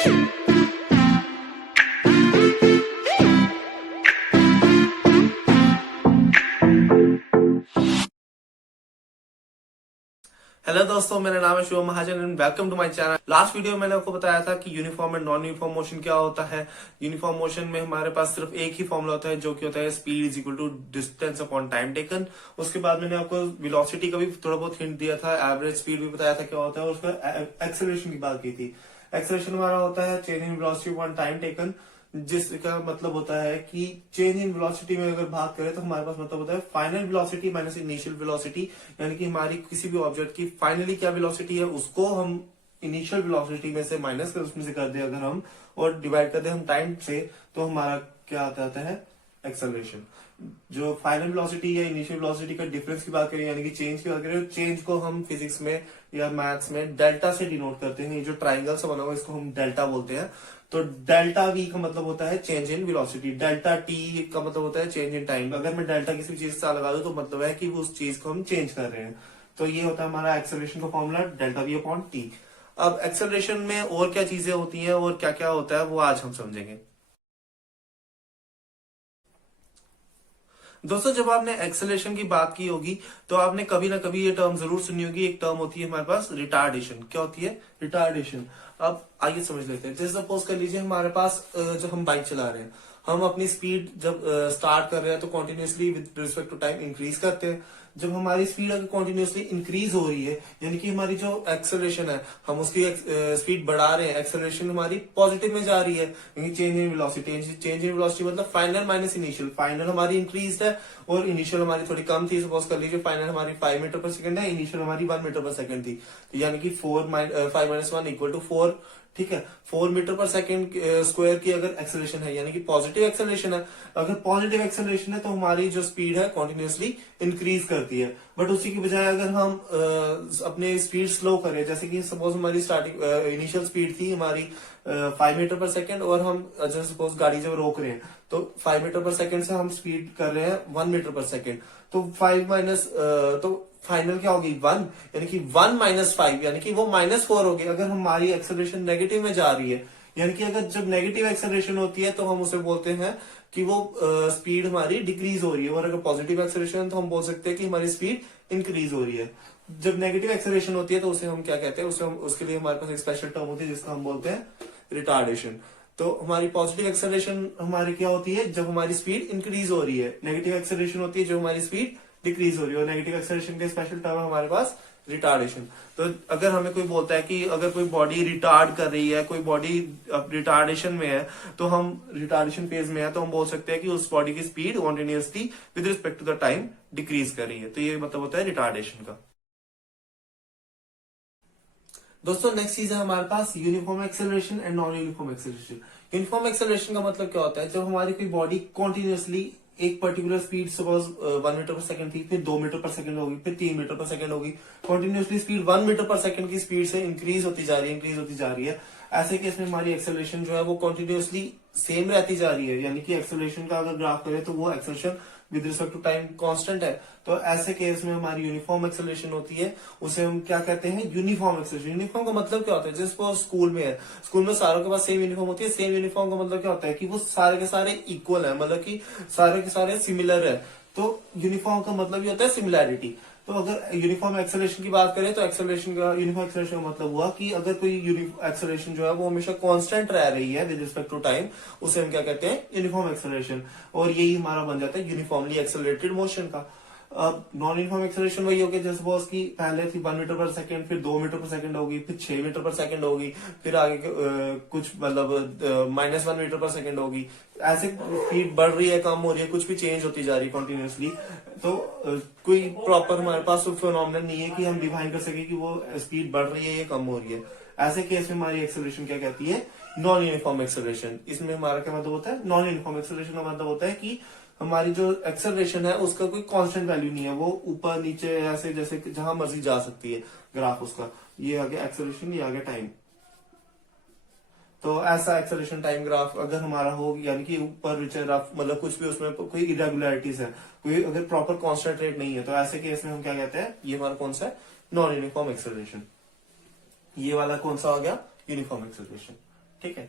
Hello दोस्तों, मेरा नाम है Shivam Mahajan and welcome to my channel. Last video में मैंने आपको बताया था कि uniform and non uniform motion क्या होता है। यूनिफॉर्म मोशन में हमारे पास सिर्फ एक ही फॉर्मूला होता है, जो कि होता है speed is equal to distance upon time taken. उसके बाद मैंने आपको वेलोसिटी का भी थोड़ा बहुत हिंट दिया था, एवरेज स्पीड भी बताया था क्या होता है, और उसका एक्सेलरेशन की बात की थी। एक्सेलरेशन हमारा होता है change in velocity upon time taken, जिसका मतलब होता है कि चेंज इन वेलोसिटी में अगर बात करें तो हमारे पास मतलब होता है final velocity minus initial velocity, यानी कि हमारी किसी भी ऑब्जेक्ट की फाइनली क्या वेलोसिटी है उसको हम इनिशियल वेलोसिटी में से माइनस कर उसमें से कर दे अगर हम, और डिवाइड कर दे हम टाइम से, तो हमारा क्या आता है एक्सेलरेशन। जो फाइनल वेलोसिटी या इनिशियल वेलोसिटी का डिफरेंस की बात करें, यानी कि चेंज की बात करें, चेंज को हम फिजिक्स में या मैथ्स में डेल्टा से डिनोट करते हैं। ये जो ट्राइंगल से बना हुआ इसको हम डेल्टा बोलते हैं। तो डेल्टा वी का मतलब होता है change in velocity, delta T का मतलब होता है चेंज इन टाइम। अगर मैं डेल्टा किसी चीज से लगा दूं तो मतलब है कि उस चीज को हम चेंज कर रहे हैं। तो ये होता है हमारा एक्सेलरेशन का formula, delta we upon T. अब एक्सेलरेशन में और क्या चीजें होती हैं और क्या क्या होता है वो आज हम समझेंगे। दोस्तों, जब आपने एक्सेलरेशन की बात की होगी तो आपने कभी ना कभी ये टर्म जरूर सुनी होगी। एक टर्म होती है हमारे पास रिटार्डेशन। क्या होती है रिटार्डेशन? अब आइए समझ लेते हैं। जैसे सपोज कर लीजिए हमारे पास जब हम बाइक चला रहे हैं, हम अपनी स्पीड जब स्टार्ट कर रहे हैं तो continuously with respect to time increase करते हैं। जब हमारी स्पीड अगर कॉन्टिन्यूसली इंक्रीज हो रही है, यानी कि हमारी जो एक्सेलरेशन है हम उसकी स्पीड बढ़ा रहे हैं, एक्सेलरेशन हमारी पॉजिटिव में जा रही है, change in velocity. Change in velocity मतलब फाइनल माइनस इनिशियल। फाइनल हमारी इंक्रीज है और इनिशियल हमारी थोड़ी कम थी। सपोज कर लीजिए फाइनल हमारी 5 मीटर पर सेकंड है, इनिशियल हमारी 1 मीटर पर सेकंड थी, तो यानी कि 5 - 1 इक्वल टू 4। ठीक है, 4 मीटर पर सेकंड स्क्वायर की अगर एक्सेलरेशन है, यानी कि पॉजिटिव एक्सेलरेशन है। अगर पॉजिटिव एक्सेलरेशन है तो हमारी जो स्पीड है कॉन्टिन्यूसली इंक्रीज करती है। बट उसी की बजाय अगर हम अपने स्पीड स्लो करें, जैसे कि सपोज हमारी स्टार्टिंग इनिशियल स्पीड थी हमारी 5 मीटर पर सेकंड, और हम जैसे सपोज गाड़ी जब रोक रहे हैं तो 5 मीटर पर सेकंड से हम स्पीड कर रहे हैं 1 मीटर पर सेकंड, तो 5 माइनस तो फाइनल क्या होगी 1, यानी कि 1 - 5, यानी कि वो -4 होगी अगर हमारी एक्सेलरेशन नेगेटिव में जा रही है। यानी कि अगर जब नेगेटिव एक्सेलरेशन होती है तो हम उसे बोलते हैं कि वो स्पीड हमारी डिक्रीज हो रही है, और अगर पॉजिटिव एक्सेलरेशन है तो हम बोल सकते हैं कि हमारी स्पीड इंक्रीज हो रही है। जब नेगेटिव एक्सेलरेशन होती है तो उसे हम क्या कहते हैं, उसे हम उसके लिए हमारे पास एक स्पेशल टर्म होती है जिसको हम बोलते हैं रिटार्डेशन। तो हमारी पॉजिटिव एक्सेलरेशन हमारी क्या होती है जब हमारी स्पीड इंक्रीज हो रही है, नेगेटिव एक्सेलरेशन होती है जब हमारी स्पीड डिक्रीज हो रही है, और नेगेटिव एक्सेलरेशन के स्पेशल टर्म है हमारे पास रिटार्डेशन। तो अगर हमें कोई बोलता है कि अगर कोई बॉडी रिटार्ड कर रही है, कोई बॉडी रिटार्डेशन में है, तो हम रिटार्डेशन फेज में है, तो हम बोल सकते हैं कि उस बॉडी की speed continuously with respect to the time decrease कर रही है। तो ये मतलब होता है रिटार्डेशन का। दोस्तों, नेक्स्ट चीज है हमारे पास uniform acceleration and non uniform acceleration. Uniform acceleration का मतलब क्या होता है, जब हमारी कोई बॉडी कॉन्टिन्यूसली एक पर्टिकुलर स्पीड, सपोज 1 मीटर पर सेकंड थी, फिर 2 मीटर पर सेकंड होगी, फिर 3 मीटर पर सेकंड होगी, कॉन्टिन्यूसली स्पीड 1 मीटर पर सेकंड की स्पीड से इंक्रीज होती जा रही है, इंक्रीज होती जा रही है। ऐसे केस में हमारी एक्सेलरेशन जो है वो कॉन्टिन्यूसली सेम रहती जा रही है, यानी कि एक्सेलरेशन का अगर ग्राफ करें तो वो acceleration with respect to time constant है। तो ऐसे केस में हमारी यूनिफॉर्म एक्सेलरेशन होती है, उसे हम क्या कहते हैं यूनिफॉर्म एक्सेलरेशन। यूनिफॉर्म का मतलब क्या होता है, जैसे वो स्कूल में है, स्कूल में सारों के पास सेम यूनिफॉर्म होती है। सेम यूनिफॉर्म का मतलब क्या होता है कि वो सारे के सारे इक्वल है, मतलब कि सारे के सारे सिमिलर है। तो यूनिफॉर्म का मतलब ये होता है सिमिलैरिटी। तो अगर यूनिफॉर्म एक्सेलरेशन की बात करें तो एक्सेलरेशन का यूनिफॉर्म एक्सेलरेशन का मतलब हुआ कि अगर कोई एक्सेलरेशन जो है वो हमेशा कांस्टेंट रह रही है विद रिस्पेक्ट टू टाइम, उसे हम क्या कहते हैं यूनिफॉर्म एक्सेलरेशन। और यही हमारा बन जाता है यूनिफॉर्मली एक्सेलरेटेड मोशन का। अब नॉन यूनिफॉर्म एक्सेलरेशन वही होगी जैसे सपोज की पहले थी 1 मीटर पर सेकंड, फिर 2 मीटर पर सेकंड होगी, फिर 6 मीटर पर सेकंड होगी, फिर आगे कुछ मतलब -1 मीटर पर सेकंड होगी। ऐसे स्पीड बढ़ रही है, कम हो रही है, कुछ भी चेंज होती जा रही है कॉन्टिन्यूसली। तो कोई प्रॉपर हमारे पास फिनोमिनन नहीं है कि हम डिफाइन कर सके कि वो स्पीड बढ़ रही है या कम हो रही है। ऐसे केस में हमारी एक्सेलरेशन क्या कहती है नॉन यूनिफॉर्म एक्सेलरेशन। इसमें हमारा क्या मतलब होता है, नॉन यूनिफॉर्म एक्सेलरेशन का मतलब होता है कि हमारी जो एक्सेलरेशन है उसका कोई कांस्टेंट वैल्यू नहीं है, वो ऊपर नीचे ऐसे जैसे जहां मर्जी जा सकती है ग्राफ उसका। ये आ गया एक्सेलरेशन, ये आ गया टाइम। तो ऐसा एक्सेलरेशन टाइम ग्राफ अगर हमारा हो, यानी कि ऊपर नीचे ग्राफ मतलब कुछ भी उसमें कोई इरेगुलरिटीज है, कोई अगर प्रॉपर कांस्टेंट रेट नहीं है, तो ऐसे केस में हम क्या कहते हैं, ये हमारा कौन सा है नॉन यूनिफॉर्म एक्सेलरेशन। ये वाला कौन सा हो गया यूनिफॉर्म एक्सेलरेशन। ठीक है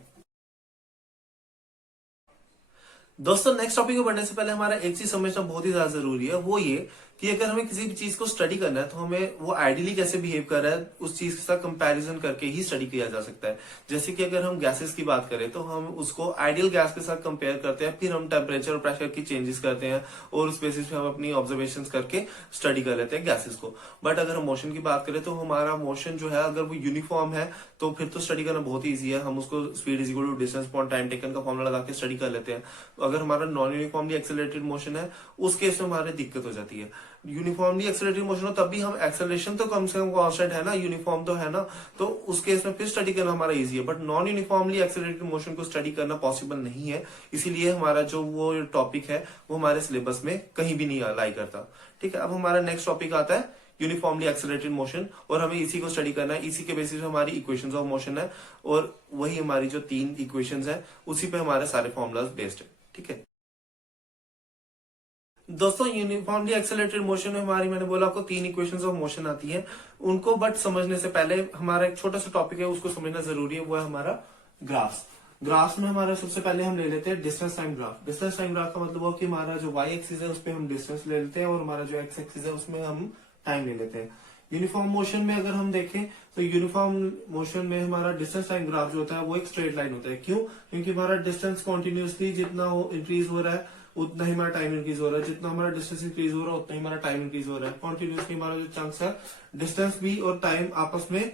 दोस्तों, नेक्स्ट टॉपिक को बढ़ने से पहले हमारा एक चीज समझना बहुत ही ज्यादा जरूरी है, वो ये कि अगर हमें किसी भी चीज को स्टडी करना है तो हमें वो आइडियली कैसे बिहेव कर रहा है उस चीज के साथ कंपैरिजन करके ही स्टडी किया जा सकता है। जैसे कि अगर हम गैसेस की बात करें तो हम उसको आइडियल गैस के साथ कंपेयर करते हैं, फिर हम टेम्परेचर और प्रेशर की चेंजेस करते हैं और उस बेसिस पे हम अपनी ऑब्जर्वेशन करके स्टडी कर लेते हैं गैसेस को। बट अगर हम मोशन की बात करें तो हमारा मोशन जो है अगर वो यूनिफॉर्म है तो फिर तो स्टडी करना बहुत ही ईजी है। हम उसको speed is equal to distance upon time taken का फॉर्मूला लगा के स्टडी कर लेते हैं। अगर हमारा नॉन यूनिफॉर्मली एक्सेलरेटेड मोशन है उस केस में हमारी दिक्कत हो जाती है। यूनिफॉर्मली एक्सेलरेटेड मोशन हो तब भी हम एक्सेलरेशन तो कम से कम कांस्टेंट है ना, यूनिफॉर्म तो है ना, तो उस केस में फिर स्टडी करना हमारा इजी है। But non uniformly accelerated motion को स्टडी करना पॉसिबल नहीं है, इसीलिए हमारा जो वो टॉपिक है वो हमारे सिलेबस में कहीं भी नहीं अलाई करता। ठीक है, अब हमारा नेक्स्ट टॉपिक आता है यूनिफॉर्मली एक्सेलरेटेड मोशन, और हमें इसी को स्टडी करना है। इसी के बेसिस पे हमारी इक्वेशंस ऑफ मोशन है और वही हमारी जो 3 इक्वेशंस है उसी पे हमारे सारे फॉर्मूलाज बेस्ड है। ठीक है दोस्तों, यूनिफॉर्मली एक्सेलरेटेड मोशन में हमारी, मैंने बोला आपको 3 इक्वेशंस ऑफ मोशन आती हैं उनको, बट समझने से पहले हमारा एक छोटा सा टॉपिक है उसको समझना जरूरी है, वो है हमारा ग्राफ्स। ग्राफ्स में हमारा सबसे पहले हम ले लेते हैं distance time graph. Distance time graph का मतलब हो कि हमारा जो वाई एक्सिस है उस पर हम डिस्टेंस ले लेते हैं और हमारा जो एक्स एक्सिस है उसमें हम टाइम ले लेते हैं। यूनिफॉर्म मोशन में अगर हम देखें तो यूनिफॉर्म मोशन में हमारा डिस्टेंस टाइम ग्राफ जो होता है वो एक स्ट्रेट लाइन होता है। क्यों? क्योंकि हमारा डिस्टेंस कॉन्टिन्यूसली जितना इंक्रीज हो रहा है उतना ही हमारा टाइम इंक्रीज हो रहा है, जितना हमारा डिस्टेंस इंक्रीज हो रहा है उतना ही हमारा टाइम इंक्रीज हो रहा है। कॉन्टिन्यूसली हमारा जो चंक्स है डिस्टेंस भी और टाइम आपस में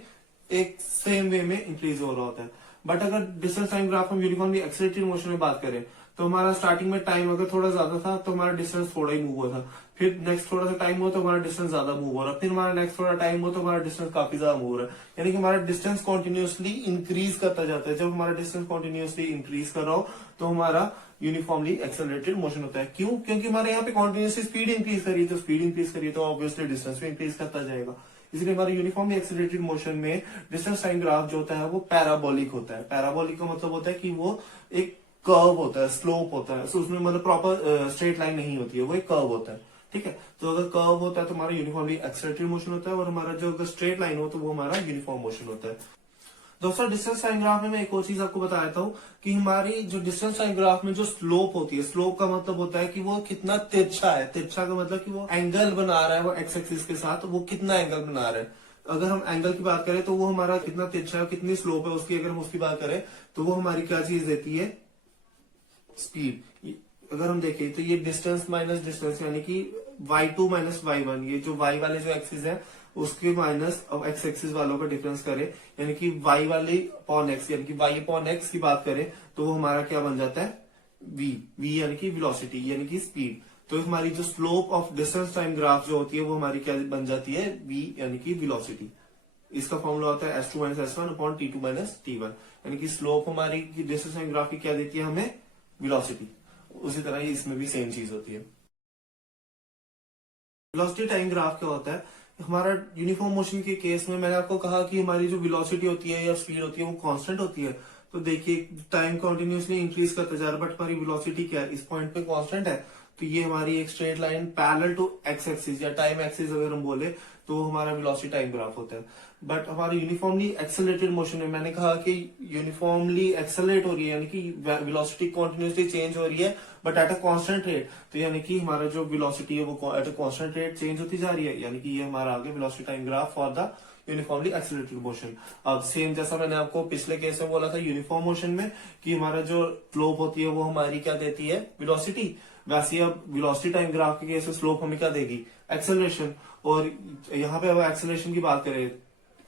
एक सेम वे में इंक्रीज हो रहा होता है। बट अगर डिस्टेंस टाइम ग्राफ हम यूनिफॉर्मली एक्सेलरेटेड मोशन में बात करें तो हमारा स्टार्टिंग में टाइम अगर थोड़ा ज्यादा था तो हमारा डिस्टेंस थोड़ा ही मूव हुआ था, फिर नेक्स्ट थोड़ा सा टाइम हुआ तो हमारा डिस्टेंस ज्यादा मूव हो रहा है, फिर हमारा नेक्स्ट थोड़ा टाइम हुआ तो हमारा डिस्टेंस काफी ज्यादा मूव हो रहा है। यानी कि हमारा डिस्टेंस कॉन्टिन्यूसली इंक्रीज करता जाता है। जब हमारा डिस्टेंस कॉन्टिन्यूसली इंक्रीज कर रहा हो तो हमारा यूनिफॉर्मली एक्सेलरेटेड मोशन होता है। क्यों? क्योंकि हमारे यहाँ पे कॉन्टिन्यूसली स्पीड इंक्रीज करी, तो स्पीड इंक्रीज करी तो ऑब्वियसली डिस्टेंस भी इंक्रीज करता जाएगा। इसलिए हमारे यूनिफॉर्मली एक्सेलरेटेड मोशन में डिस्टेंस टाइम ग्राफ जो होता है वो पैराबोलिक होता है। पैराबोलिक का मतलब होता है कि वो एक कर्व होता है, स्लोप होता है, तो उसमें मतलब प्रॉपर स्ट्रेट लाइन नहीं होती है, वो एक कर्व होता है। ठीक है, तो अगर कर्व होता है तो हमारा यूनिफॉर्मली एक्सेलरेटेड मोशन होता है, और हमारा जो अगर स्ट्रेट लाइन हो तो वो हमारा यूनिफॉर्म मोशन होता है। दोस्तों, डिस्टेंस टाइम ग्राफ में मैं एक और चीज आपको बता देता हूँ कि हमारी जो डिस्टेंस टाइम ग्राफ में जो स्लोप होती है, स्लोप का मतलब होता है कि वो कितना तिरछा है। तिरछा का मतलब कि वो एंगल बना रहा है, वो एक्स एक्सिस के साथ वो कितना एंगल बना रहा है। अगर हम एंगल की बात करें तो वो हमारा कितना तिरछा है, कितनी स्लोप है उसकी, अगर हम उसकी बात करें तो वो हमारी क्या चीज देती है? स्पीड। अगर हम देखें तो ये डिस्टेंस माइनस डिस्टेंस यानी कि y2 माइनस y1, ये जो y वाले जो एक्सिस है उसके माइनस एक्स एक्सिस वालों का डिफरेंस करें, यानी कि y वाली अपॉन x, यानी कि y अपॉन x की बात करें तो वो हमारा क्या बन जाता है? v यानी कि वेलोसिटी यानी कि स्पीड। तो हमारी जो slope of distance time graph जो होती है वो हमारी क्या बन जाती है? v यानी कि वेलोसिटी। इसका फॉर्मूला होता है s2 minus s1 upon t2 minus t1, यानी कि स्लोप हमारी डिस्टेंस टाइम ग्राफ की क्या देती है हमें? वेलोसिटी। उसी तरह ही इसमें भी सेम चीज होती है। वेलोसिटी टाइम ग्राफ क्या होता है? हमारा यूनिफॉर्म मोशन के केस में मैंने आपको कहा कि हमारी जो वेलोसिटी होती है या स्पीड होती है वो कांस्टेंट होती है। तो देखिए टाइम कंटिन्यूसली इंक्रीज करता जा रहा है, बट हमारी वेलोसिटी क्या है? इस पॉइंट पे कांस्टेंट है। तो ये हमारी एक straight line parallel to X axis या टाइम एक्सिस अगर हम बोले तो हमारा वेलोसिटी टाइम ग्राफ होता है। बट हमारे यूनिफॉर्मली एक्सेलरेटेड मोशन में मैंने कहा कि यूनिफॉर्मली एक्सेलरेट हो रही है, यानी कि वेलोसिटी कंटिन्यूसली चेंज हो रही है but at a constant rate. तो यानी कि हमारा जो वेलोसिटी है वो at a constant rate change होती जा रही है, यानी कि ये हमारा आगे velocity time graph for the uniformly accelerated motion. अब सेम जैसा मैंने आपको पिछले केस में बोला था यूनिफॉर्म मोशन में कि हमारा जो स्लोप होती है वो हमारी क्या देती है? वेलोसिटी। वैसे अब वेलोसिटी टाइम ग्राफ के केस में स्लोप हमें क्या देगी? एक्सेलरेशन। और यहाँ पे अब एक्सेलरेशन की बात करें,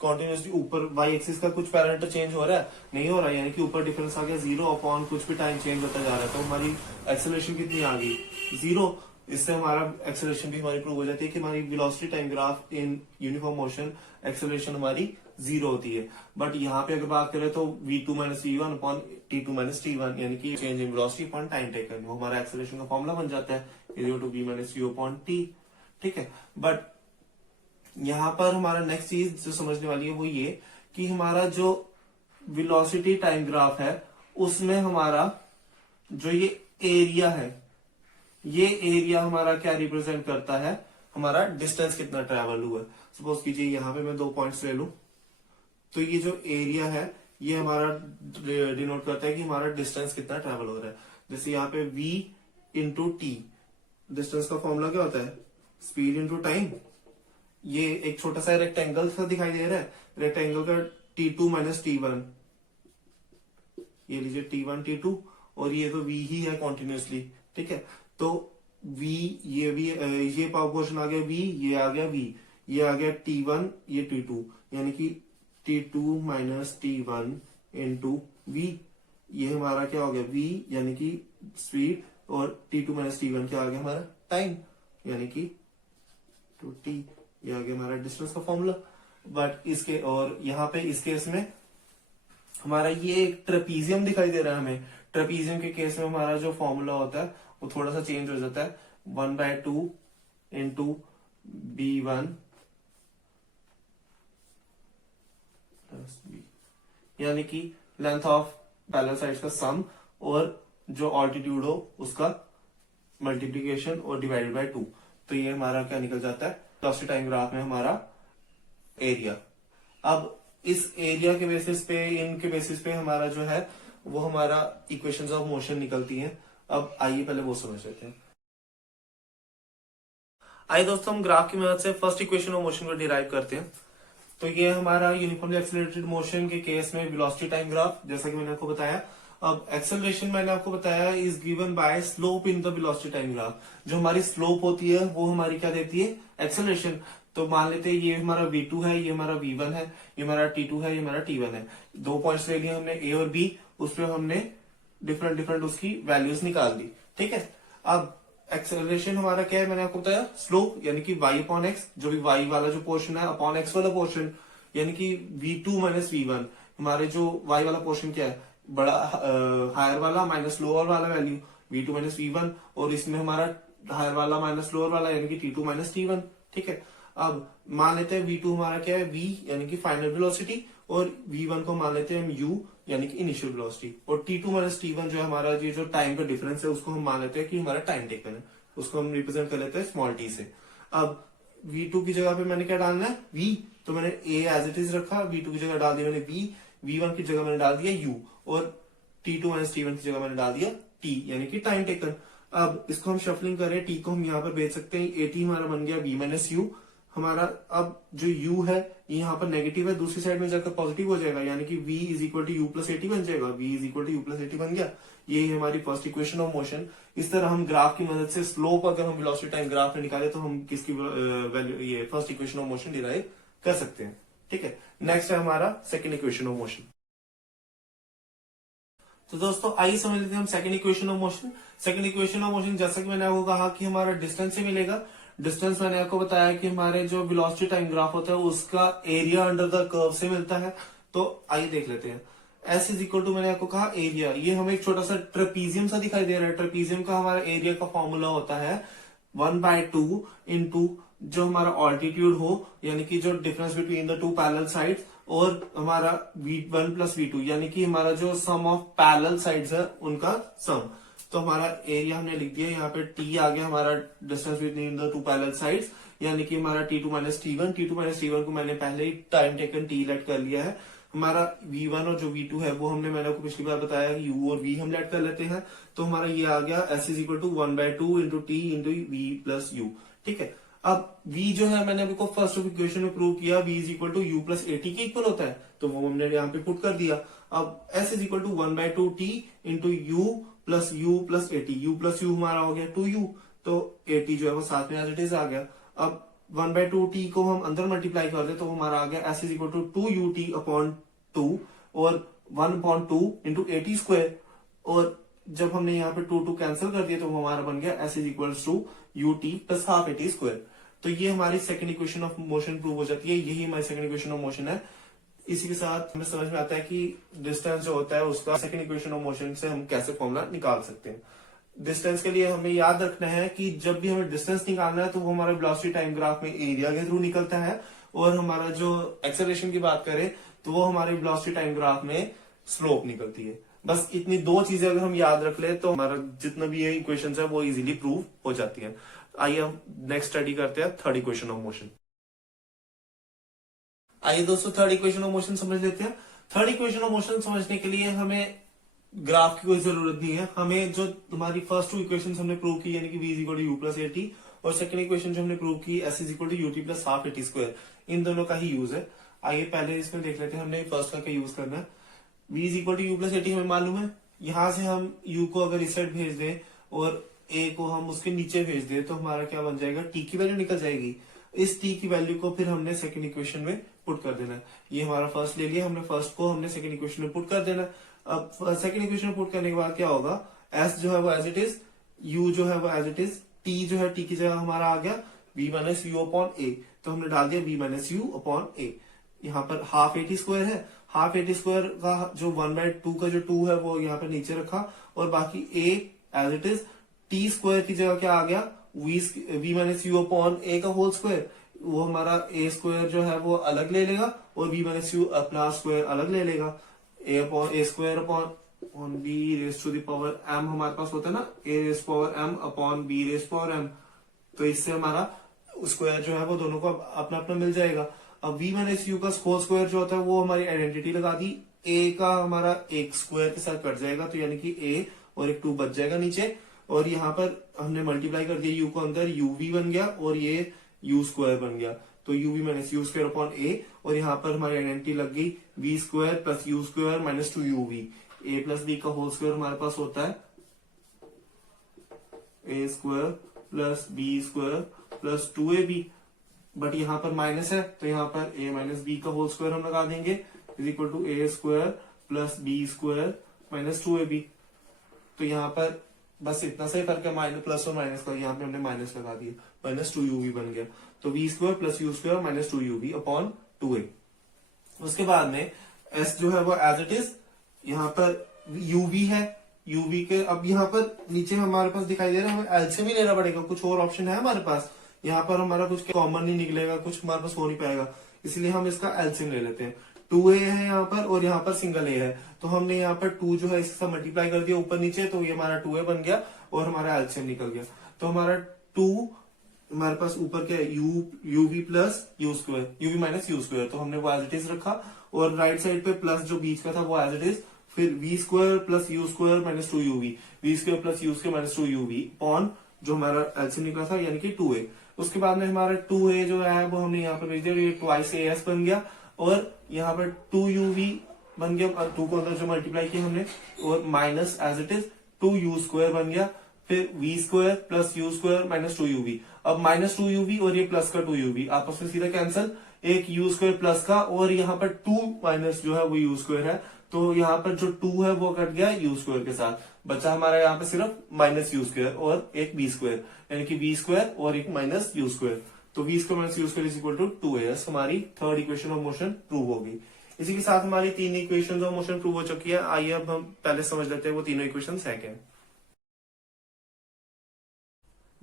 कॉन्टिन्यूसली ऊपर वाई एक्सिस का कुछ पैरामीटर चेंज हो रहा है? नहीं हो रहा है, यानी कि ऊपर डिफरेंस आ गया 0 अपॉन कुछ भी टाइम चेंज होता जा रहा है, तो हमारी एक्सेलरेशन कितनी आ गई? 0। इससे हमारा एक्सेलरेशन भी हमारी प्रूव हो जाती है कि हमारी velocity time graph in uniform motion acceleration हमारी 0 होती है। बट यहाँ पे अगर बात करें तो v2 minus v1 upon t2 minus t1, यानी कि change in velocity upon time taken, वो हमारा एक्सेलरेशन का फॉर्मूला बन जाता है equal to v minus u upon t। ठीक है, बट यहाँ पर हमारा नेक्स्ट चीज जो समझने वाली है वो ये कि हमारा जो वेलोसिटी टाइम ग्राफ है उसमें हमारा जो ये एरिया है, ये एरिया हमारा क्या रिप्रेजेंट करता है? हमारा डिस्टेंस कितना ट्रेवल हुआ है। सपोज कीजिए यहाँ पे मैं 2 पॉइंट्स ले लूं, तो ये जो एरिया है ये हमारा डिनोट करता है कि हमारा डिस्टेंस कितना ट्रेवल हो रहा है। जैसे यहाँ पे v इंटू टी, डिस्टेंस का फॉर्मूला क्या होता है, स्पीड इंटू टाइम। ये एक छोटा सा रेक्टेंगल सा दिखाई दे रहा है, रेक्टेंगल का t2 माइनस टी1, ये लीजिए t1 t2, और ये तो v ही है कॉन्टिन्यूसली, ठीक है। तो v, ये भी ये पावर पोर्शन आ गया v, ये आ गया v, ये आ गया t1, ये t2, यानी कि t2 माइनस टी1 इंटू v, ये हमारा क्या हो गया v, यानी कि स्पीड, और t2 माइनस टी1 क्या आ गया हमारा टाइम, यानी कि 2t, ये आ गया हमारा डिस्टेंस का फॉर्मूला। बट इसके, और यहाँ पे इस केस में हमारा ये एक ट्रेपीजियम दिखाई दे रहा है हमें। ट्रेपीजियम के केस में हमारा जो फॉर्मूला होता है वो थोड़ा सा चेंज हो जाता है, 1/2 इंटू b1 यानी कि लेंथ ऑफ पैरेलल साइड्स का सम, और जो ऑल्टीट्यूड हो उसका मल्टीप्लीकेशन और डिवाइडेड बाय 2। तो ये हमारा क्या निकल जाता है वेलोसिटी टाइम ग्राफ में हमारा एरिया। अब इस एरिया के बेसिस पे, इनके बेसिस पे हमारा जो है वो हमारा इक्वेशंस ऑफ मोशन निकलती हैं। अब आइए पहले वो समझ लेते हैं। आइए दोस्तों हम ग्राफ की मदद से फर्स्ट इक्वेशन ऑफ मोशन को डिराइव करते हैं। तो ये हमारा यूनिफॉर्मली एक्सेलरेटेड मोशन के केस में वेलोसिटी टाइम ग्राफ, जैसा कि मैंने आपको बताया। अब एक्सेलरेशन मैंने आपको बताया is given by slope in the velocity time graph. जो हमारी स्लोप होती है वो हमारी क्या देती है, एक्सेलरेशन। तो मान लेते हैं ये हमारा v2 है, ये हमारा v1 है, ये हमारा t2 है, ये हमारा t1 है। दो पॉइंट्स ले लिए हमने a और b, उस पर हमने डिफरेंट डिफरेंट उसकी वैल्यूज निकाल दी, ठीक है। अब एक्सेलरेशन हमारा क्या है, मैंने आपको बताया स्लोप, यानी कि y अपॉन एक्स, जो भी y वाला जो पोर्शन है अपॉन x वाला पोर्शन, यानी कि v2 माइनस v1। हमारे जो y वाला पोर्शन क्या है, बड़ा हायर वाला माइनस लोअर वाला वैल्यू v2 माइनस v1, और इसमें हमारा हायर वाला माइनस लोअर वाला यानी कि t2 माइनस t1, ठीक है। अब मान लेते हैं v2 हमारा क्या है, v यानी कि फाइनल वेलोसिटी, और v1 को मान लेते हैं हम u यानी कि इनिशियल वेलोसिटी, और t2 माइनस t1 जो हमारा ये जो टाइम का डिफरेंस है उसको हम मान लेते हैं कि हमारा टाइम टेकन है, उसको हम रिप्रेजेंट कर लेते हैं स्मॉल t से। अब v2 की जगह पे मैंने क्या डालना है, v, तो मैंने a एज इट इज रखा, v2 की जगह डाल दिया मैंने v, v1 की जगह मैंने डाल दिया u, और t2 माइनस t1 की जगह मैंने डाल दिया t, यानी कि टाइम टेकन। अब इसको हम शफलिंग करें, t को हम यहाँ पर भेज सकते हैं, at हमारा बन गया v माइनस u हमारा। अब जो u है ये यहाँ पर नेगेटिव है, दूसरी साइड में जाकर पॉजिटिव हो जाएगा, यानी कि v is equal to you plus AT बन जाएगा, v is equal to you plus AT बन गया। ये है हमारी फर्स्ट इक्वेशन ऑफ मोशन। इस तरह हम ग्राफ की मदद से स्लोप अगर हम वेलोसिटी टाइम ग्राफ में निकाले तो हम किसकी वैल्यू, ये first equation of motion derive कर सकते हैं, ठीक है। नेक्स्ट है हमारा सेकेंड इक्वेशन ऑफ मोशन। तो दोस्तों आइए समझ लेते हैं हम second equation of motion. Second equation of motion, जैसा कि मैंने आपको कहा कि हमारा डिस्टेंस से मिलेगा। डिस्टेंस मैंने आपको बताया कि हमारे जो वेलोसिटी टाइम ग्राफ होता है उसका एरिया अंडर द कर्व से मिलता है। तो आइए देख लेते हैं। S इज इक्वल टू, मैंने आपको कहा एरिया, ये हमें एक छोटा सा ट्रेपीजियम सा दिखाई दे रहा है। ट्रेपीजियम का हमारा एरिया का फॉर्मूला होता है 1/2 इंटू जो हमारा ऑल्टीट्यूड हो, यानी कि जो difference between the two parallel sides, और हमारा v1 प्लस v2 यानी कि हमारा जो सम ऑफ पैरेलल साइड्स है उनका सम। तो हमारा एरिया हमने लिख दिया, यहाँ पे t आ गया हमारा distance between the two parallel sides, यानी कि हमारा t2 minus t1। t2 minus t1 को मैंने पहले ही टाइम टेकन t लेट कर लिया है। हमारा v1 और जो v2 है वो हमने, मैंने आपको पिछली बार बताया कि u और v हम लेट कर लेते हैं। तो हमारा ये आ गया s is equal to 1/2 into t into v plus u, ठीक है। अब v जो है मैंने अभी को फर्स्ट इक्वेशन में प्रूव किया, v is equal to you plus AT के इक्वल होता है, तो वो हमने यहाँ पे पुट कर दिया। अब s is equal to 1/2 t into u plus AT, u plus U हमारा हो गया 2u, तो एटी जो है वो साथ में एज इट इज आ गया। अब 1/2 t को हम अंदर मल्टीप्लाई कर दे तो हमारा आ गया s is equal to 2ut upon 2 और 1/2 इंटू एटी स्क्वायर, और जब हमने यहाँ पे 2 कैंसिल कर दिया तो हमारा बन गया s is equal to ut plus half AT square. तो ये हमारी second equation of motion prove हो जाती है। यही हमारी सेकंड इक्वेशन ऑफ मोशन है। इसी के साथ हमें समझ में आता है कि डिस्टेंस जो होता है उसका सेकंड इक्वेशन ऑफ मोशन से हम कैसे फॉर्मूला निकाल सकते हैं। डिस्टेंस के लिए हमें याद रखना है कि जब भी हमें डिस्टेंस निकालना है तो वो हमारे वेलोसिटी टाइम ग्राफ में एरिया के थ्रू निकलता है, और हमारा जो एक्सेलरेशन की बात करें तो वो हमारे वेलोसिटी टाइम ग्राफ में स्लोप निकलती है। बस इतनी दो चीजें अगर हम याद रख ले तो हमारा जितना भी ये इक्वेशन है वो इजीली प्रूव हो जाती है। आइए हम नेक्स्ट स्टडी करते हैं थर्ड इक्वेशन ऑफ मोशन। आइए दोस्तों थर्ड इक्वेशन ऑफ मोशन समझ लेते हैं। थर्ड इक्वेशन ऑफ मोशन समझने के लिए हमें ग्राफ की कोई जरूरत नहीं है। हमें जो हमारी फर्स्ट टू इक्वेशन हमने प्रूव की, यानी कि v is equal to you plus A t, और सेकंड इक्वेशन जो हमने प्रूव की s is equal to U T plus half a t square, इन दोनों का ही यूज है। आइए पहले इसमें देख लेते हैं हमने फर्स्ट का क्या यूज करना है। v is equal to you plus A T हमें मालूम है। यहां से हम u को अगर इस साइड भेज दें और a को हम उसके नीचे भेज दें तो हमारा क्या बन जाएगा, t की वैल्यू निकल जाएगी। इस t की वैल्यू को फिर हमने सेकंड इक्वेशन में पुट कर देना है। ये हमारा फर्स्ट ले लिया हमने, फर्स्ट को हमने सेकंड इक्वेशन में पुट कर देना है। अब सेकंड इक्वेशन में पुट करने के बाद क्या होगा, s जो है वो एज इट इज, u जो है वो एज इट इज, t जो है t की जगह हमारा आ गया v माइनस यू अपॉन ए, तो हमने डाल दिया v माइनस यू अपॉन ए। यहाँ पर हाफ ए टी स्क्वायर है, हाफ ए टी स्क्वायर का जो 1/2 का जो 2 है वो यहाँ पर नीचे रखा, और बाकी a as it is, T square की जगह क्या आ गया, v minus U upon A का होल स्क्वायर। वो हमारा ए स्क्वायर जो है वो अलग ले लेगा और v माइनस यू अपना स्क्वायर अलग ले लेगा। A upon a square upon b raise to the power m हमारे पास होता है ना, a raise power m upon b raise power m. तो इससे हमारा स्क्वायर जो है वो दोनों को अपना अपना मिल जाएगा। अब v माइनस यू का होल स्क्वायर जो होता है वो हमारी आइडेंटिटी लगा दी, a का हमारा एक स्क्वायर के साथ कट जाएगा, तो यानी कि a और एक 2 बच जाएगा नीचे, और यहाँ पर हमने मल्टीप्लाई कर दिया u को अंदर, uv बन गया और ये u स्क्वायर बन गया, तो uv minus U square upon a, और यहाँ पर हमारी आइडेंटिटी लग गई v square plus U square minus 2uv। a plus b का होल स्क्वायर हमारे पास होता है a square plus b square plus 2ab, but यहाँ पर माइनस है तो यहाँ पर a माइनस बी का होल स्क्वायर हम लगा देंगे, is equal to A square plus B square minus 2ab। तो यहाँ पर बस इतना सा ही फर्क है, माइनस प्लस और माइनस का, यहाँ पे हमने माइनस लगा दिया, माइनस 2uv बन गया। तो v square plus U square minus 2uv upon 2a। उसके बाद में s जो है वो एज इट इज, यहाँ पर uv है, uv के अब यहाँ पर नीचे हमारे पास दिखाई दे रहा है, हमें एलसीएम ही लेना पड़ेगा, कुछ और ऑप्शन है हमारे पास। यहाँ पर हमारा कुछ कॉमन नहीं निकलेगा, कुछ हमारे पास हो नहीं पाएगा, इसलिए हम इसका एलसीएम ले लेते हैं। 2a है यहाँ पर और यहाँ पर सिंगल a है, तो हमने यहाँ पर 2 जो है इसके साथ मल्टीप्लाई कर दिया ऊपर नीचे, तो ये हमारा 2a बन गया और हमारा एलसीएम निकल गया। तो हमारा 2 हमारे पास ऊपर क्या है, uv plus U square, uv minus U square, तो हमने वो एज इट इज रखा, और राइट साइड पे प्लस जो बीच का था वो एज इट इज, फिर v square plus U square minus 2uv, v square plus U square minus 2uv upon जो हमारा एलसीएम निकला था यानी कि 2a। उसके बाद में हमारा 2a जो है वो हमने यहाँ पर भेज दिया, ये ट्वाइस as बन गया, और यहाँ पर 2uv बन गया, 2 को अंदर जो मल्टीप्लाई किया हमने, और minus as it is 2u square बन गया, फिर v square plus U square minus 2uv। अब माइनस 2uv और ये प्लस का 2uv आपस में सीधा कैंसल, एक u स्क्वायर प्लस का, और यहाँ पर 2 माइनस जो है वो u स्क्वायर है, तो यहाँ पर जो 2 है वो कट गया u स्क्वायर के साथ, बचा हमारा यहाँ पे सिर्फ माइनस यू स्क्वायर और एक b स्क्वायर, यानी कि v स्क्वायर और एक माइनस यू स्क्वायर। तो v square minus U square is equal to 2as, हमारी third equation of motion prove होगी। इसी के साथ हमारी 3 इक्वेशन ऑफ मोशन प्रूव हो चुकी है। आइए अब हम पहले समझ लेते हैं वो तीनों इक्वेशन है क्या।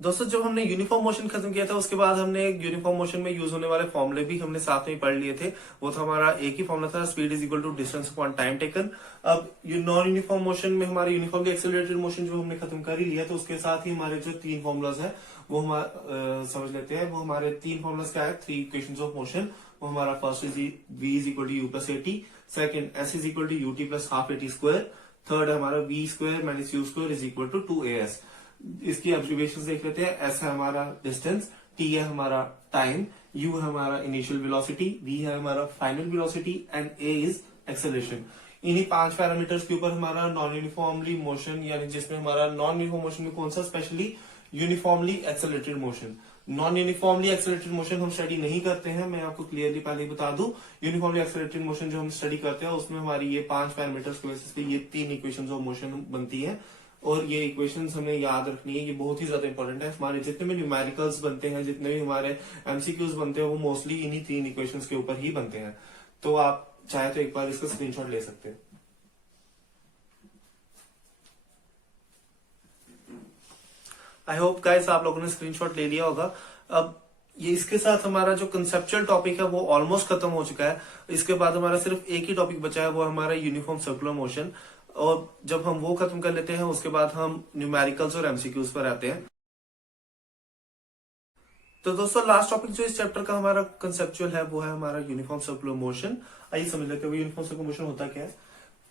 दोस्तों जब हमने यूनिफॉर्म मोशन खत्म किया था उसके बाद हमने यूनिफॉर्म मोशन में यूज होने वाले फॉर्मूले भी हमने साथ में पढ़ लिए थे। वो था हमारा एक ही फॉर्मूला था, speed is equal to distance upon time taken. अब नॉन यूनिफॉर्म मोशन में हमारे यूनिफॉर्मली एक्सेलरेटेड मोशन जो हमने खत्म कर ही लिया, तो उसके साथ ही हमारे जो 3 फॉर्मुलाज है वो हम समझ लेते हैं। वो हमारे 3 फॉर्मुलाज क्या है, 3 इक्वेशंस ऑफ मोशन। वो हमारा first is v is equal to you plus AT, second s is equal to U T plus half AT square, third हमारा v square minus U square is equal to 2as। इसकी observation देख लेते हैं। s है हमारा distance, t है हमारा time, u है हमारा इनिशियल वेलोसिटी, v है हमारा final velocity and a is acceleration. इन्हीं 5 पैरामीटर्स के ऊपर हमारा नॉन यूनिफॉर्मली मोशन, यानी जिसमें हमारा नॉन यूनिफॉर्म मोशन में कौन सा, specially uniformly accelerated motion. Non uniformly accelerated motion हम स्टडी नहीं करते हैं, मैं आपको क्लियरली पहले ही बता दूं। यूनिफॉर्मली एक्सेलरेटेड मोशन जो हम स्टडी करते हैं उसमें हमारी ये 5 पैरामीटर्स की वजह से ये 3 इक्वेशंस ऑफ मोशन बनती है, और ये इक्वेशंस हमें याद रखनी है, ये बहुत ही ज्यादा इंपॉर्टेंट है। हमारे जितने भी न्यूमेरिकल्स बनते हैं, जितने भी हमारे एमसीक्यूज बनते हैं, वो मोस्टली इन्हीं 3 इक्वेशंस के ऊपर ही बनते हैं। तो आप चाहे तो एक बार इसका स्क्रीनशॉट ले सकते हैं। आई होप गाइस आप लोगों ने स्क्रीनशॉट ले लिया होगा। अब ये इसके साथ हमारा जो कंसेप्चुअल टॉपिक है वो ऑलमोस्ट खत्म हो चुका है। इसके बाद हमारा सिर्फ एक ही टॉपिक बचा है, वो हमारा यूनिफॉर्म सर्कुलर मोशन। और जब हम वो खत्म कर लेते हैं उसके बाद हम न्यूमेरिकल्स और एमसीक्यूज पर आते हैं। तो दोस्तों लास्ट टॉपिक जो इस चैप्टर का हमारा कंसेप्चुअल है वो है हमारा यूनिफॉर्म सर्कुलर मोशन। आइए समझ लेते हैं यूनिफॉर्म सर्कुलर मोशन होता क्या है।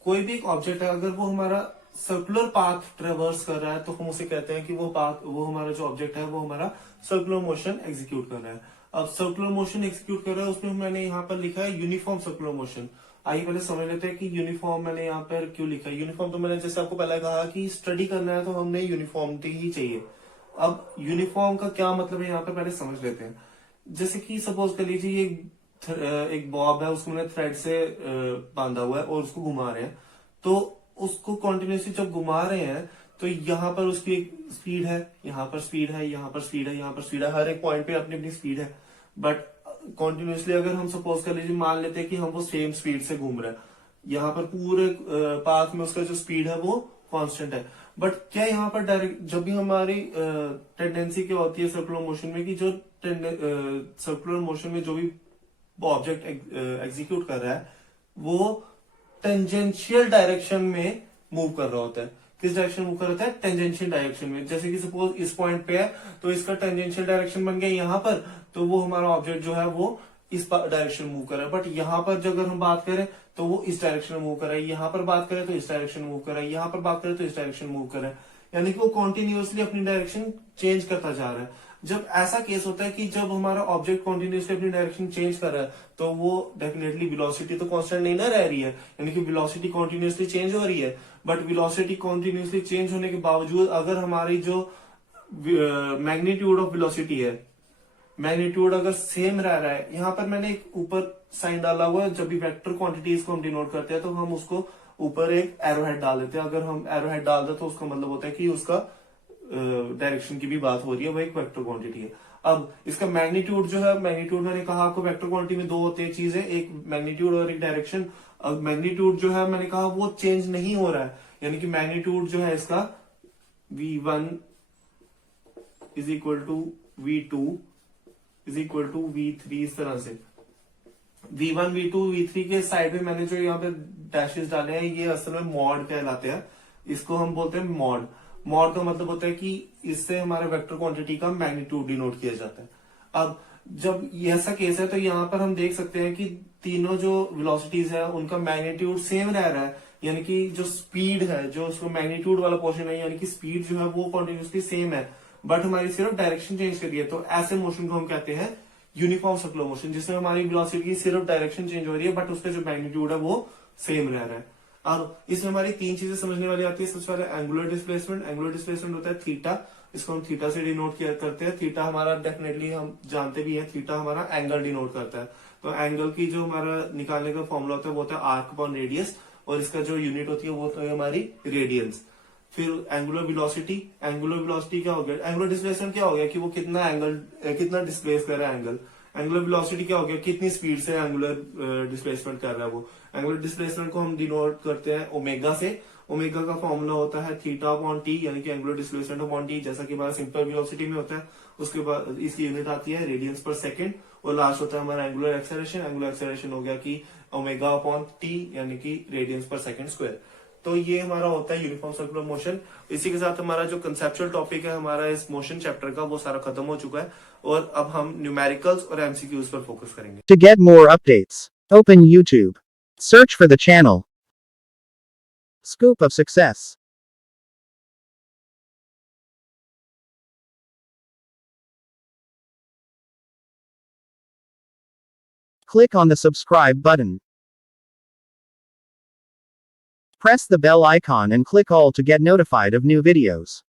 कोई भी एक ऑब्जेक्ट है अगर वो हमारा सर्कुलर पाथ ट्रेवर्स कर रहा है तो हम उसे कहते हैं कि वो हमारा जो ऑब्जेक्ट है वो हमारा सर्कुलर मोशन एग्जीक्यूट कर रहा है। अब सर्कुलर मोशन एग्जीक्यूट कर रहा है उसमें मैंने यहाँ पर लिखा है यूनिफॉर्म सर्कुलर मोशन। आइए पहले समझ लेते हैं कि यूनिफॉर्म मैंने यहाँ पर क्यों लिखा है। यूनिफॉर्म तो मैंने जैसे आपको पहले कहा कि स्टडी करना है तो हमने यूनिफॉर्मिटी ही चाहिए। अब यूनिफॉर्म का क्या मतलब है यहाँ पे पहले समझ लेते हैं। जैसे कि सपोज कर लीजिए एक बॉब है उसको मैंने थ्रेड से बांधा हुआ है और उसको घुमा रहे हैं। तो उसको कॉन्टिन्यूसली जब घुमा रहे हैं तो यहाँ पर उसकी एक स्पीड है, यहाँ पर स्पीड है, यहाँ पर स्पीड है, यहाँ पर स्पीड है, हर एक पॉइंट पे अपनी अपनी स्पीड है। बट कॉन्टिन्यूसली अगर हम सपोज कर लीजिए मान लेते हैं कि हम वो सेम स्पीड से घूम रहे हैं, यहाँ पर पूरे पाथ में उसका जो स्पीड है वो कांस्टेंट है। बट क्या यहाँ पर डायरेक्ट जब भी हमारी टेंडेंसी क्या होती है सर्कुलर मोशन में कि जो सर्कुलर मोशन में जो भी ऑब्जेक्ट एग्जीक्यूट कर रहा है वो टेंजेंशियल डायरेक्शन में मूव कर रहा होता है। किस डायरेक्शन मूव कर रहा होता है? टेंजेंशियल डायरेक्शन में। जैसे कि सपोज इस पॉइंट पे है तो इसका टेंजेंशियल डायरेक्शन बन गया यहाँ पर, तो वो हमारा ऑब्जेक्ट जो है वो इस डायरेक्शन मूव कर रहा है। बट यहाँ पर जो अगर हम बात करें तो वो इस डायरेक्शन में मूव कर रहा है, यहाँ पर बात करें तो इस डायरेक्शन में मूव कर रहा है, यहाँ पर बात करें तो इस डायरेक्शन में मूव कर रहा है। यानी कि वो कॉन्टिन्यूसली अपनी डायरेक्शन चेंज करता जा रहा है। जब ऐसा केस होता है कि जब हमारा ऑब्जेक्ट कॉन्टिन्यूसली अपनी डायरेक्शन चेंज कर रहा है तो वो डेफिनेटली वेलोसिटी तो कांस्टेंट नहीं ना रह रही है, यानी कि वेलोसिटी कॉन्टिन्यूसली चेंज हो रही है। बट वेलोसिटी कॉन्टिन्यूसली चेंज होने के बावजूद अगर हमारी जो मैग्नीट्यूड ऑफ वेलोसिटी है, मैग्नीट्यूड अगर सेम रह रहा है, यहाँ पर मैंने एक ऊपर साइन डाला हुआ है। जब भी वेक्टर क्वांटिटीज को हम डिनोट करते हैं तो हम उसको ऊपर एक एरो हेड डाल देते हैं। अगर हम एरो हेड डाल दें तो उसका मतलब होता है कि उसका डायरेक्शन की भी बात हो रही है, वो एक वेक्टर क्वांटिटी है। अब इसका मैग्नीट्यूड जो है, मैग्नीट्यूड मैंने कहा आपको वेक्टर क्वांटिटी में दो होते हैं चीजें, एक मैग्नीट्यूड और एक डायरेक्शन। अब मैग्नीट्यूड जो है मैंने कहा वो चेंज नहीं हो रहा है, यानी कि मैग्नीट्यूड जो है इसका v1 is equal to v2 is equal to v3, इस तरह से v1 v2 v3 के साइड में मैंने जो यहाँ पे डैशेस डाले हैं ये असल में मॉड कहलाते हैं। इसको हम बोलते हैं मॉड। मॉड का मतलब होता है कि इससे हमारे वेक्टर क्वांटिटी का मैग्नीट्यूड डिनोट किया जाता है। अब जब ये ऐसा केस है तो यहाँ पर हम देख सकते हैं कि तीनों जो वेलोसिटीज है उनका मैग्नीट्यूड सेम रह रहा है, यानी कि जो स्पीड है, जो उसको मैग्नीट्यूड वाला पोर्शन है, यानी कि स्पीड जो है वो कॉन्टिन्यूसली सेम है, बट हमारी सिर्फ डायरेक्शन चेंज करी है। तो ऐसे मोशन को हम कहते हैं यूनिफॉर्म सर्कुलर मोशन, जिसमें हमारी वेलोसिटी की सिर्फ डायरेक्शन चेंज हो रही है बट उसका जो मैग्नीट्यूड है वो सेम रह रहा है। और इसमें हमारी तीन चीजें समझने वाली आती है। सबसे पहले एंगुलर डिस्प्लेसमेंट। एंगुलर डिस्प्लेसमेंट होता है थीटा, इसको हम थीटा से डिनोट किया करते हैं। थीटा हमारा डेफिनेटली हम जानते भी हैं, थीटा हमारा एंगल डिनोट करता है। तो एंगल की जो हमारा निकालने का फॉर्मूला होता है वो होता है आर्क अपॉन रेडियस, और इसका जो यूनिट होती है वो होता है हमारी रेडियंस। फिर एंगुलर वेलोसिटी। एंगुलर वेलोसिटी क्या हो गया? एंगुलर डिस्प्लेसमेंट क्या हो गया कि वो कितना डिस्प्लेस कर रहा है एंगल। एंगुलर वेलोसिटी क्या हो गया? कितनी स्पीड से एंगुलर डिस्प्लेसमेंट कर रहा है वो। एंगुलर डिस्प्लेसमेंट को हम डिनोट करते हैं ओमेगा से। ओमेगा का फॉर्मूला होता है थीटा अपॉन टी, यानी कि एंगुलर डिस्प्लेसमेंट अपॉन टी, जैसा कि हमारा सिंपल वेलोसिटी में होता है। उसके बाद इसकी यूनिट आती है रेडियंस पर सेकंड, और लास्ट होता है हमारा एंगुलर एक्सेलरेशन। एंगुलर एक्सेलरेशन हो गया कि ओमेगा अपॉन टी, यानी कि रेडियंस पर सेकंड स्क्वायर। तो ये हमारा होता है यूनिफॉर्म सर्कुलर मोशन। इसी के साथ हमारा जो कंसेप्चुअल टॉपिक है हमारा इस मोशन चैप्टर का वो सारा खत्म हो चुका है, और अब हम न्यूमेरिकल्स और एमसीक्यूज पर फोकस करेंगे। To get more updates, open YouTube. Search for the channel Scoop of Success. Click on the subscribe button. Press the bell icon and click all to get notified of new videos.